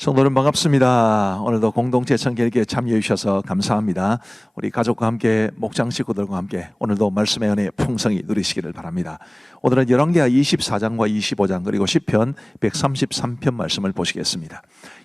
성도님 반갑습니다. 오늘도 공동체 청결기에 참여해 주셔서 감사합니다. 우리 가족과 함께 목장 식구들과 함께 오늘도 말씀의 은혜 풍성히 누리시기를 바랍니다. 오늘은 열왕기하 24장과 25장 그리고 시편 133편 말씀을 보시겠습니다.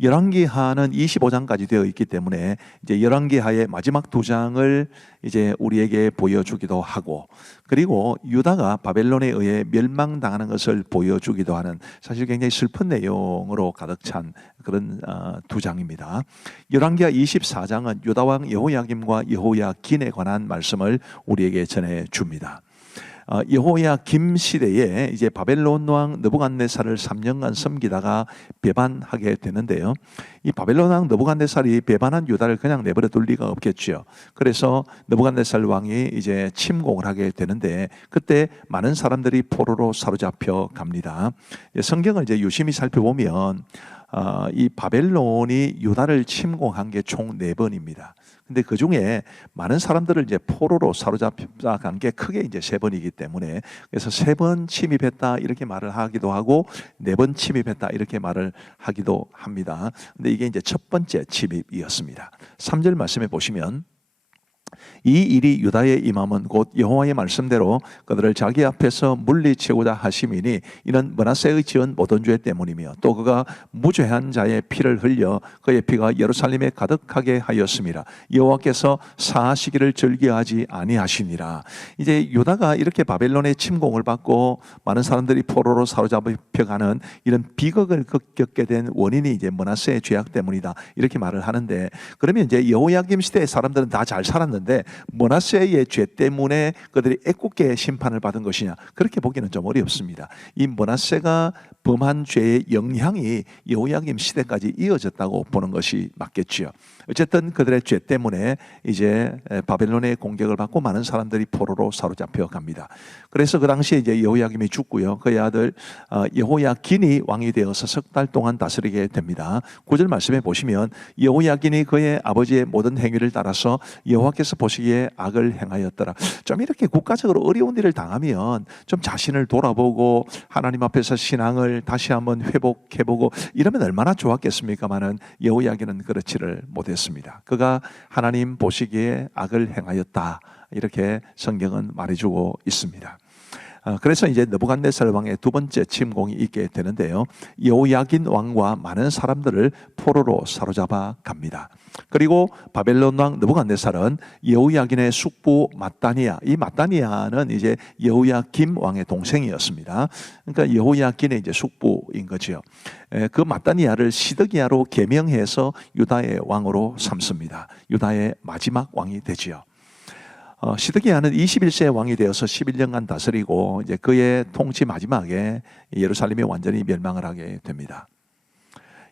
열왕기하는 25장까지 되어 있기 때문에 이제 열왕기하의 마지막 두 장을 이제 우리에게 보여주기도 하고, 그리고 유다가 바벨론에 의해 멸망당하는 것을 보여주기도 하는 사실 굉장히 슬픈 내용으로 가득 찬 그런 두 장입니다. 열왕기하 24장은 유다왕 여호야김과 여호야긴에 관한 말씀을 우리에게 전해 줍니다. 여호야김 시대에 이제 바벨론 왕 느부갓네살을 3년간 섬기다가 배반하게 되는데요. 이 바벨론 왕 느부갓네살이 배반한 유다를 그냥 내버려 둘 리가 없겠죠. 그래서 느부갓네살 왕이 이제 침공을 하게 되는데, 그때 많은 사람들이 포로로 사로잡혀 갑니다. 성경을 이제 유심히 살펴보면 이 바벨론이 유다를 침공한 게 총 4번입니다. 근데 그 중에 많은 사람들을 이제 포로로 사로잡아간 게 크게 이제 3번이기 때문에, 그래서 3번 침입했다 이렇게 말을 하기도 하고 4번 침입했다 이렇게 말을 하기도 합니다. 근데 이게 이제 첫 번째 침입이었습니다. 3절 말씀해 보시면, 이 일이 유다에 임함은 곧 여호와의 말씀대로 그들을 자기 앞에서 물리치고자 하심이니 이는 므낫세의 지은 모든 죄 때문이며 또 그가 무죄한 자의 피를 흘려 그의 피가 예루살렘에 가득하게 하였음이라. 여호와께서 사하시기를 즐겨하지 아니하시니라. 이제 유다가 이렇게 바벨론의 침공을 받고 많은 사람들이 포로로 사로잡혀가는 이런 비극을 겪게 된 원인이 이제 므낫세의 죄악 때문이다 이렇게 말을 하는데, 그러면 이제 여호야김 시대의 사람들은 다 잘 살았는데 므낫세의 죄 때문에 그들이 애꿎게 심판을 받은 것이냐, 그렇게 보기는 좀 어렵습니다. 이 므낫세가 범한 죄의 영향이 여호야김 시대까지 이어졌다고 보는 것이 맞겠지요. 어쨌든 그들의 죄 때문에 이제 바벨론의 공격을 받고 많은 사람들이 포로로 사로잡혀 갑니다. 그래서 그 당시에 이제 여호야김이 죽고요, 그의 아들 여호야긴이 왕이 되어서 석 달 동안 다스리게 됩니다. 9절 말씀해 보시면, 여호야긴이 그의 아버지의 모든 행위를 따라서 여호와께서 보시기에 악을 행하였더라. 좀 이렇게 국가적으로 어려운 일을 당하면 좀 자신을 돌아보고 하나님 앞에서 신앙을 다시 한번 회복해보고 이러면 얼마나 좋았겠습니까마는 여호야긴은 그렇지를 못했습니다. 그가 하나님 보시기에 악을 행하였다 이렇게 성경은 말해주고 있습니다. 그래서 이제 느부갓네살 왕의 두 번째 침공이 있게 되는데요. 여호야긴 왕과 많은 사람들을 포로로 사로잡아 갑니다. 그리고 바벨론 왕 느부갓네살은 여호야긴의 숙부 맏다니아, 이 맏다니아는 이제 여호야김 왕의 동생이었습니다. 그러니까 여호야긴의 이제 숙부인 거죠. 그 맏다니아를 시드기야로 개명해서 유다의 왕으로 삼습니다. 유다의 마지막 왕이 되지요. 시드기야는 21세 왕이 되어서 11년간 다스리고 이제 그의 통치 마지막에 예루살렘이 완전히 멸망을 하게 됩니다.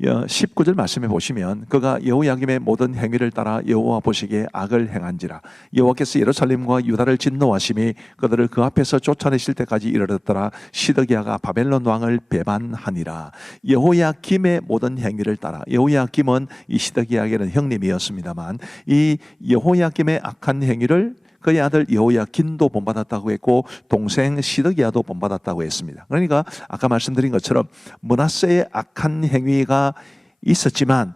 19절 말씀해 보시면, 그가 여호야김의 모든 행위를 따라 여호와 보시기에 악을 행한지라. 여호와께서 예루살렘과 유다를 진노하심이 그들을 그 앞에서 쫓아내실 때까지 이르렀더라. 시드기야가 바벨론 왕을 배반하니라. 여호야김의 모든 행위를 따라, 여호야김은 이 시드기야에게는 형님이었습니다만 이 여호야김의 악한 행위를 그의 아들 여호야긴도 본받았다고 했고 동생 시드기야도 본받았다고 했습니다. 그러니까 아까 말씀드린 것처럼 므낫세의 악한 행위가 있었지만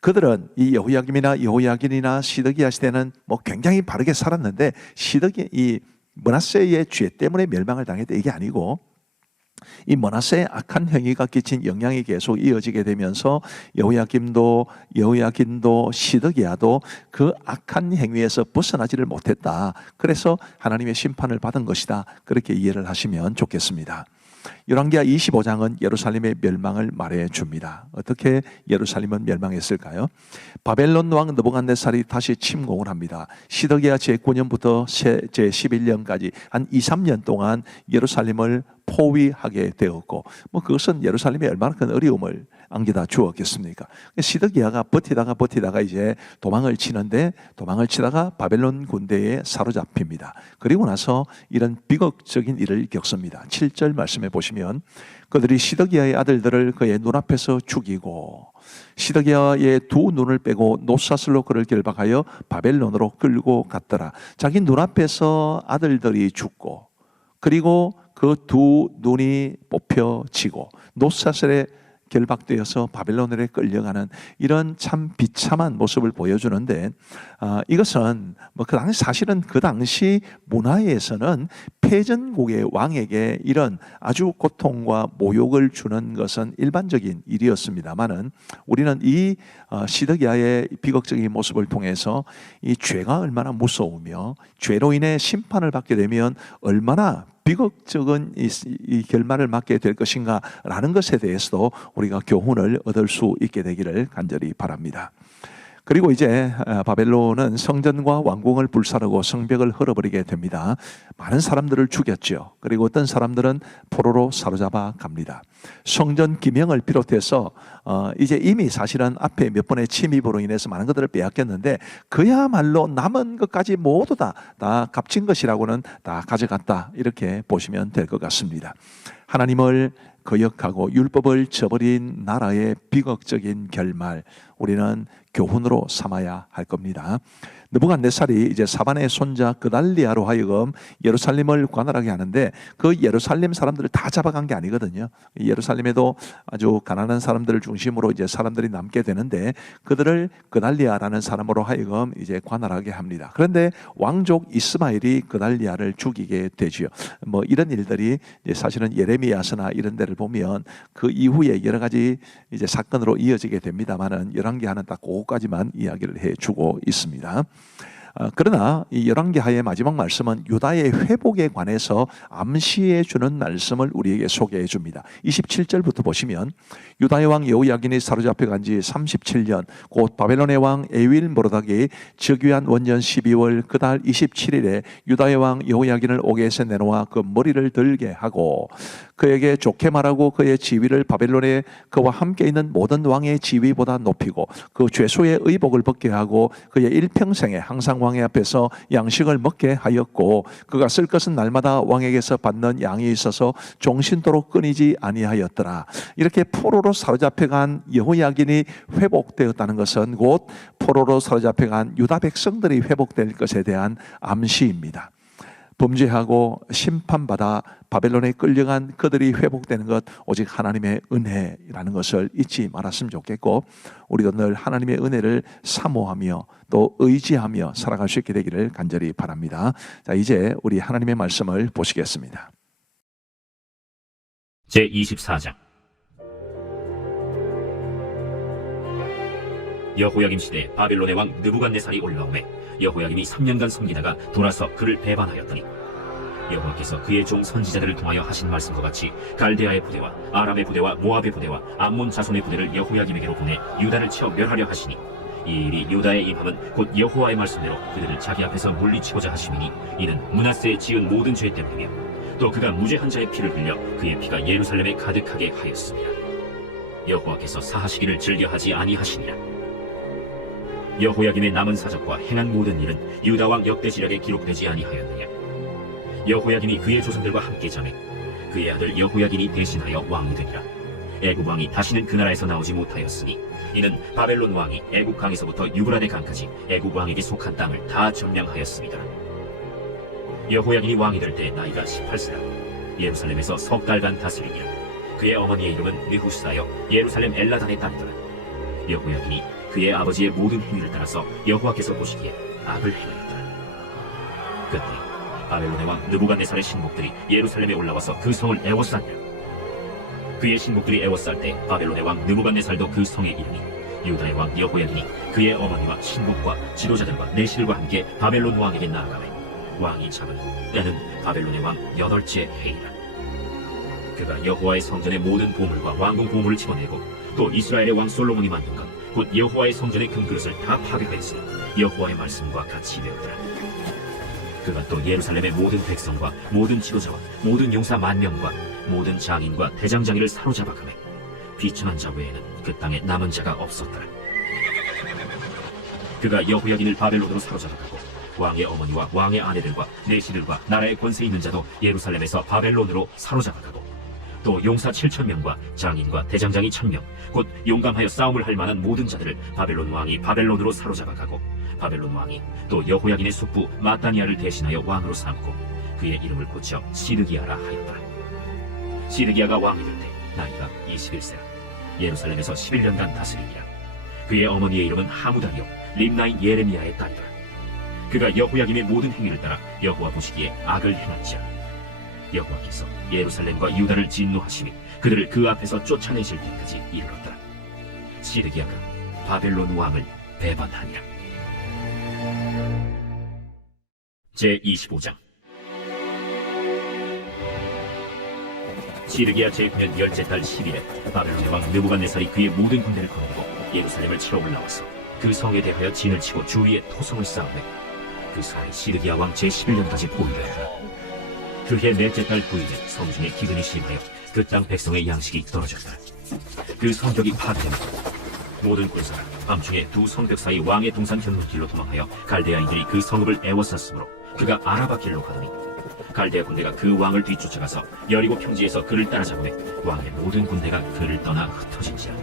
그들은 이 여호야김이나 여호야긴이나 시드기야 시대는 뭐 굉장히 바르게 살았는데 이 므낫세의 죄 때문에 멸망을 당했다 이게 아니고, 이 므낫세의 악한 행위가 끼친 영향이 계속 이어지게 되면서 여호야긴도 시드기야도 그 악한 행위에서 벗어나지를 못했다. 그래서 하나님의 심판을 받은 것이다. 그렇게 이해를 하시면 좋겠습니다. 열왕기하 25장은 예루살렘의 멸망을 말해 줍니다. 어떻게 예루살렘은 멸망했을까요? 바벨론 왕 느부갓네살이 다시 침공을 합니다. 시드기야 제9년부터 제11년까지 한 2, 3년 동안 예루살렘을 포위하게 되었고, 뭐 그것은 예루살렘에 얼마나 큰 어려움을 안겨다 주었겠습니까? 시드기야가 버티다가 이제 도망을 치다가 바벨론 군대에 사로잡힙니다. 그리고 나서 이런 비극적인 일을 겪습니다. 7절 말씀해 보시면, 그들이 시드기야의 아들들을 그의 눈앞에서 죽이고 시드기야의 두 눈을 빼고 노사슬로 그를 결박하여 바벨론으로 끌고 갔더라. 자기 눈앞에서 아들들이 죽고, 그리고 그 두 눈이 뽑혀지고 노사슬에 결박되어서 바벨론에 끌려가는 이런 참 비참한 모습을 보여주는데, 이것은 사실은 그 당시 문화에서는 패전국의 왕에게 이런 아주 고통과 모욕을 주는 것은 일반적인 일이었습니다만은, 우리는 이 시드기야의 비극적인 모습을 통해서 이 죄가 얼마나 무서우며 죄로 인해 심판을 받게 되면 얼마나 비극적인 이 결말을 맞게 될 것인가 라는 것에 대해서도 우리가 교훈을 얻을 수 있게 되기를 간절히 바랍니다. 그리고 이제 바벨론은 성전과 왕궁을 불사르고 성벽을 헐어버리게 됩니다. 많은 사람들을 죽였죠. 그리고 어떤 사람들은 포로로 사로잡아 갑니다. 성전 기명을 비롯해서 이제 이미 사실은 앞에 몇 번의 침입으로 인해서 많은 것들을 빼앗겼는데, 그야말로 남은 것까지 모두 다 값진 것이라고는 다 가져갔다, 이렇게 보시면 될 것 같습니다. 하나님을 거역하고 율법을 저버린 나라의 비극적인 결말, 우리는 교훈으로 삼아야 할 겁니다. 느부갓네살이 이제 사반의 손자 그달리아로 하여금 예루살렘을 관할하게 하는데, 그 예루살렘 사람들을 다 잡아간 게 아니거든요. 예루살렘에도 아주 가난한 사람들을 중심으로 이제 사람들이 남게 되는데, 그들을 그달리아라는 사람으로 하여금 이제 관할하게 합니다. 그런데 왕족 이스마엘이 그달리아를 죽이게 되지요. 이런 일들이 이제 사실은 예레미야서나 이런 데를 보면 그 이후에 여러 가지 이제 사건으로 이어지게 됩니다만은, 열왕기하는 딱 그거까지만 이야기를 해주고 있습니다. 그러나 이 열왕기하의 마지막 말씀은 유다의 회복에 관해서 암시해 주는 말씀을 우리에게 소개해 줍니다. 27절부터 보시면, 유다의 왕 여호야긴이 사로잡혀 간 지 37년, 곧 바벨론의 왕 에윌모로닥이 즉위한 원년 12월 그달 27일에 유다의 왕 여호야긴을 옥에서 내놓아 그 머리를 들게 하고 그에게 좋게 말하고 그의 지위를 바벨론에 그와 함께 있는 모든 왕의 지위보다 높이고 그 죄수의 의복을 벗게 하고 그의 일평생에 항상 왕의 앞에서 양식을 먹게 하였고, 그가 쓸 것은 날마다 왕에게서 받는 양이 있어서 종신토록 끊이지 아니하였더라. 이렇게 포로로 사로잡혀간 여호야긴이 회복되었다는 것은 곧 포로로 사로잡혀간 유다 백성들이 회복될 것에 대한 암시입니다. 범죄하고 심판받아 바벨론에 끌려간 그들이 회복되는 것 오직 하나님의 은혜라는 것을 잊지 말았으면 좋겠고, 우리도 늘 하나님의 은혜를 사모하며 또 의지하며 살아갈 수 있게 되기를 간절히 바랍니다. 자, 이제 우리 하나님의 말씀을 보시겠습니다. 제24장. 여호야김 시대에 바벨론의 왕 느부갓네살이 올라오매 여호야김이 3년간 섬기다가 돌아서 그를 배반하였더니, 여호와께서 그의 종 선지자들을 통하여 하신 말씀과 같이 갈대아의 부대와 아람의 부대와 모압의 부대와 암몬 자손의 부대를 여호야김에게로 보내 유다를 치어 멸하려 하시니, 이 일이 유다에 임함은 곧 여호와의 말씀대로 그들을 자기 앞에서 물리치고자 하심이니, 이는 므낫세에 지은 모든 죄 때문이며 또 그가 무죄한 자의 피를 흘려 그의 피가 예루살렘에 가득하게 하였습니다. 여호와께서 사하시기를 즐겨하지 아니하시니라. 여호야김의 남은 사적과 행한 모든 일은 유다 왕 역대지략에 기록되지 아니하였느냐. 여호야김이 그의 조상들과 함께 자매 그의 아들 여호야긴이 대신하여 왕이 되니라. 애굽 왕이 다시는 그 나라에서 나오지 못하였으니, 이는 바벨론 왕이 애굽 강에서부터 유브라데 강까지 애굽 왕에게 속한 땅을 다 점령하였습니다. 여호야긴이 왕이 될 때 나이가 18세라. 예루살렘에서 석 달간 다스리니라. 그의 어머니의 이름은 느후시다여 예루살렘 엘라단의 딸이더라. 여호야긴이 그의 아버지의 모든 행위를 따라서 여호와께서 보시기에 악을 행하였더라. 그때 바벨론의 왕 느부갓네살의 신복들이 예루살렘에 올라와서 그 성을 애워싸니라. 그의 신복들이 애워쌀 때 바벨론의 왕 느부갓네살도 그 성에 이르니, 유다의 왕 여호야긴이 그의 어머니와 신복과 지도자들과 내실과 함께 바벨론 왕에게 나아가매 왕이 잡은 때는 바벨론의 왕 8째 해이라. 그가 여호와의 성전의 모든 보물과 왕궁 보물을 집어내고 또 이스라엘의 왕 솔로몬이 만든 것 곧 여호와의 성전의 금그릇을 다 파괴하였으니 여호와의 말씀과 같이 되었더라. 그가 또 예루살렘의 모든 백성과 모든 지도자와 모든 용사 10,000명과 모든 장인과 대장장이를 사로잡아 가매 비천한 자 외에는 그 땅에 남은 자가 없었더라. 그가 여호야긴을 바벨론으로 사로잡아 가고 왕의 어머니와 왕의 아내들과 내시들과 나라의 권세 있는 자도 예루살렘에서 바벨론으로 사로잡아 가고, 또 용사 7,000명과 장인과 대장장이 1,000명 곧 용감하여 싸움을 할 만한 모든 자들을 바벨론 왕이 바벨론으로 사로잡아 가고, 바벨론 왕이 또 여호야긴의 숙부 마따니아를 대신하여 왕으로 삼고 그의 이름을 고쳐 시드기야라 하였더라. 시드기야가 왕이 될 때 나이가 21세라. 예루살렘에서 11년간 다스리니라. 그의 어머니의 이름은 하무다리요 림나인 예레미야의 딸이라. 그가 여호야김의 모든 행위를 따라 여호와 보시기에 악을 행한지라. 여호와께서 예루살렘과 유다를 진노하시니 그들을 그 앞에서 쫓아내실 때까지 이르렀더라. 시드기야가 바벨론 왕을 배반하니라. 제25장. 시드기야 제9년 10째 달 10일에 바벨론의 왕 느부갓네살이 그의 모든 군대를 거느리고 예루살렘을 치러 올라와서 그 성에 대하여 진을 치고 주위에 토성을 쌓으매 그 성이 시드기야 왕 제11년까지 포위되었더라. 그해 넷째 달 9일에 성중에 기근이 심하여 그 땅 백성의 양식이 떨어졌더라. 그 성벽이 파괴되며 모든 군사가 밤중에 두 성벽 사이 왕의 동산 현문길로 도망하여 갈대아인들이 그 성읍을 에워쌌으므로 그가 아라바 길로 가더니 갈대아 군대가 그 왕을 뒤쫓아가서 여리고 평지에서 그를 따라잡으매 왕의 모든 군대가 그를 떠나 흩어진지라.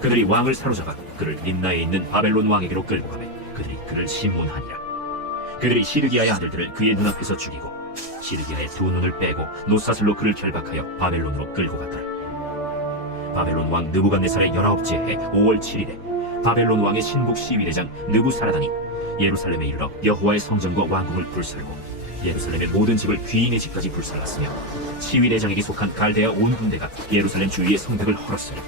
그들이 왕을 사로잡아 그를 림나에 있는 바벨론 왕에게로 끌고 가매 그들이 그를 심문하니라. 그들이 시드기야의 아들들을 그의 눈앞에서 죽이고 시드기야의 두 눈을 빼고 노사슬로 그를 결박하여 바벨론으로 끌고 갔더라. 바벨론 왕 느부갓네살의 19째 해 5월 7일에 바벨론 왕의 신복 시위대장 느부사라단이 예루살렘에 이르러 여호와의 성전과 왕궁을 불살고 예루살렘의 모든 집을 귀인의 집까지 불살랐으며 시위대장에게 속한 갈대아 온 군대가 예루살렘 주위의 성벽을 헐었으니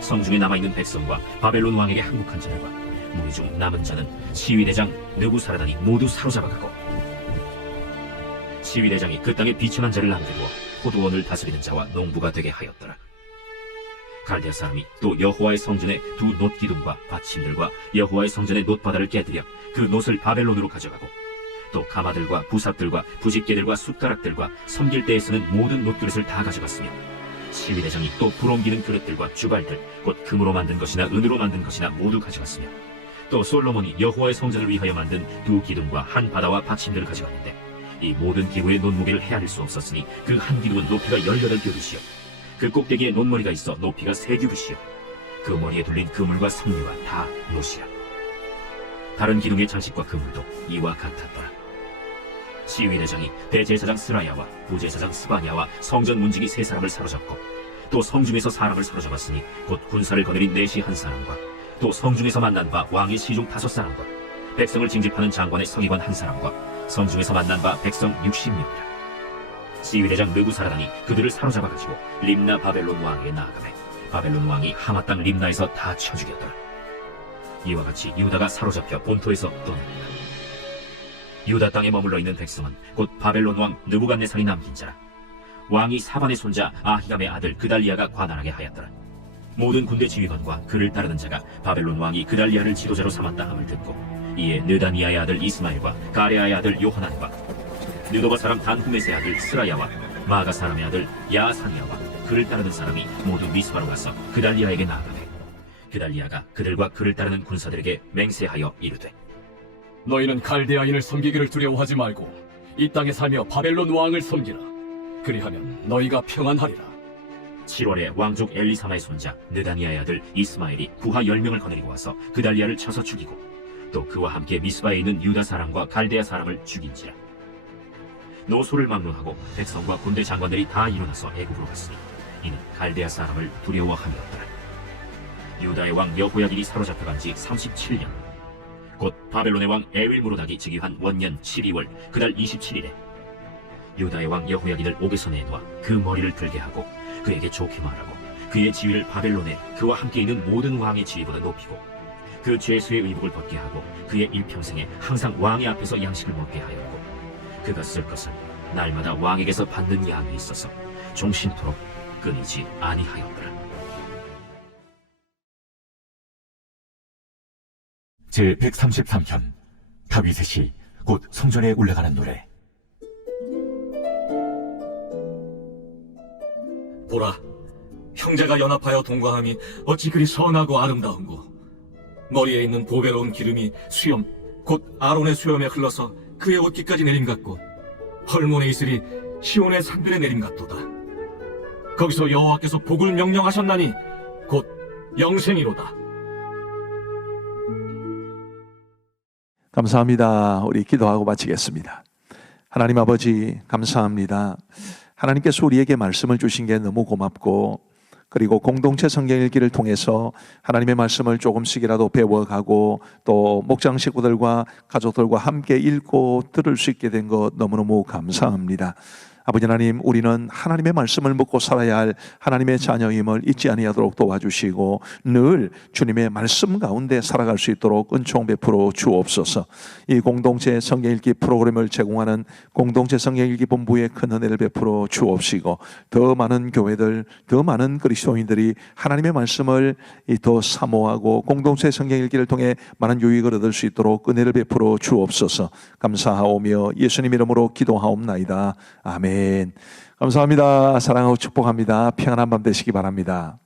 성중에 남아있는 백성과 바벨론 왕에게 항복한 자들과 무리 중 남은 자는 시위대장 느부사라단이 모두 사로잡아가고 시위대장이 그 땅에 비천한 자를 남겨두어 포도원을 다스리는 자와 농부가 되게 하였더라. 갈대아 사람이 또 여호와의 성전의 두 놋기둥과 받침들과 여호와의 성전의 놋바다를 깨뜨려 그 놋을 바벨론으로 가져가고 또 가마들과 부삽들과 부집개들과 숟가락들과 섬길 때에 쓰는 모든 놋그릇을 다 가져갔으며 시위대장이 또 불옮기는 그릇들과 주발들 곧 금으로 만든 것이나 은으로 만든 것이나 모두 가져갔으며 또 솔로몬이 여호와의 성전을 위하여 만든 두 기둥과 한 바다와 받침들을 가져갔는데 이 모든 기구의 놋무게를 헤아릴 수 없었으니 그 한 기둥은 높이가 18규빗이요 그 꼭대기에 놋머리가 있어 높이가 3규빗이요 그 머리에 둘린 그물과 성류가 다 놋이라. 다른 기둥의 장식과 그물도 이와 같았더라. 시위대장이 대제사장 스라야와 부제사장 스바냐와 성전 문지기 3사람을 사로잡고 또 성중에서 사람을 사로잡았으니 곧 군사를 거느린 내시 1사람과 또 성중에서 만난 바 왕의 시중 5사람과 백성을 징집하는 장관의 서기관 1사람과 성중에서 만난 바 백성 60명이라. 시위대장 느부사라단이 그들을 사로잡아가지고 림나 바벨론 왕에게 나아가매 바벨론 왕이 하마 땅 림나에서 다 쳐 죽였더라. 이와 같이 유다가 사로잡혀 본토에서 떠납니다. 유다 땅에 머물러 있는 백성은 곧 바벨론 왕 느부갓네살이 남긴 자라. 왕이 사반의 손자 아히감의 아들 그달리아가 관할하게 하였더라. 모든 군대 지휘관과 그를 따르는 자가 바벨론 왕이 그달리아를 지도자로 삼았다 함을 듣고 이에 느다니아의 아들 이스마엘과 가레아의 아들 요하난과 느도바 사람 단후메스의 아들 스라야와 마가 사람의 아들 야사니아와 그를 따르는 사람이 모두 미스바로 가서 그달리아에게 나아가매 그달리아가 그들과 그를 따르는 군사들에게 맹세하여 이르되 너희는 갈대아인을 섬기기를 두려워하지 말고 이 땅에 살며 바벨론 왕을 섬기라. 그리하면 너희가 평안하리라. 7월에 왕족 엘리사마의 손자 느다니아의 아들 이스마엘이 부하 10명을 거느리고 와서 그달리아를 쳐서 죽이고 또 그와 함께 미스바에 있는 유다 사람과 갈대아 사람을 죽인지라. 노소를 막론하고 백성과 군대 장관들이 다 일어나서 애굽으로 갔으니 이는 갈대아 사람을 두려워함이었더라. 유다의 왕 여호야긴이 사로잡혀간 지 37년 곧 바벨론의 왕 에윌무로닥이 즉위한 원년 12월 그달 27일에 유다의 왕 여호야긴을 옥에서 내놓아 그 머리를 들게 하고 그에게 좋게 말하고 그의 지위를 바벨론에 그와 함께 있는 모든 왕의 지위보다 높이고 그 죄수의 의복을 벗게 하고 그의 일평생에 항상 왕의 앞에서 양식을 먹게 하였고 그가 쓸 것은 날마다 왕에게서 받는 양이 있어서 종신토록 끊이지 아니하였더라. 제133편 다윗의 시 곧 성전에 올라가는 노래. 보라, 형제가 연합하여 동거함이 어찌 그리 선하고 아름다운고. 머리에 있는 보배로운 기름이 수염 곧 아론의 수염에 흘러서 그의 옷깃까지 내림 같고 헐몬에 있으리 시온의 산들의 내림 같도다. 거기서 여호와께서 복을 명령하셨나니 곧 영생이로다. 감사합니다. 우리 기도하고 마치겠습니다. 하나님 아버지 감사합니다. 하나님께서 우리에게 말씀을 주신 게 너무 고맙고 그리고 공동체 성경 읽기를 통해서 하나님의 말씀을 조금씩이라도 배워가고 또 목장 식구들과 가족들과 함께 읽고 들을 수 있게 된 것 너무너무 감사합니다. 아버지 하나님, 우리는 하나님의 말씀을 먹고 살아야 할 하나님의 자녀임을 잊지 아니하도록 도와주시고 늘 주님의 말씀 가운데 살아갈 수 있도록 은총 베풀어 주옵소서. 이 공동체 성경 읽기 프로그램을 제공하는 공동체 성경 읽기 본부에 큰 은혜를 베풀어 주옵시고 더 많은 교회들, 더 많은 그리스도인들이 하나님의 말씀을 더 사모하고 공동체 성경 읽기를 통해 많은 유익을 얻을 수 있도록 은혜를 베풀어 주옵소서. 감사하오며 예수님 이름으로 기도하옵나이다. 아멘. 감사합니다. 사랑하고 축복합니다. 평안한 밤 되시기 바랍니다.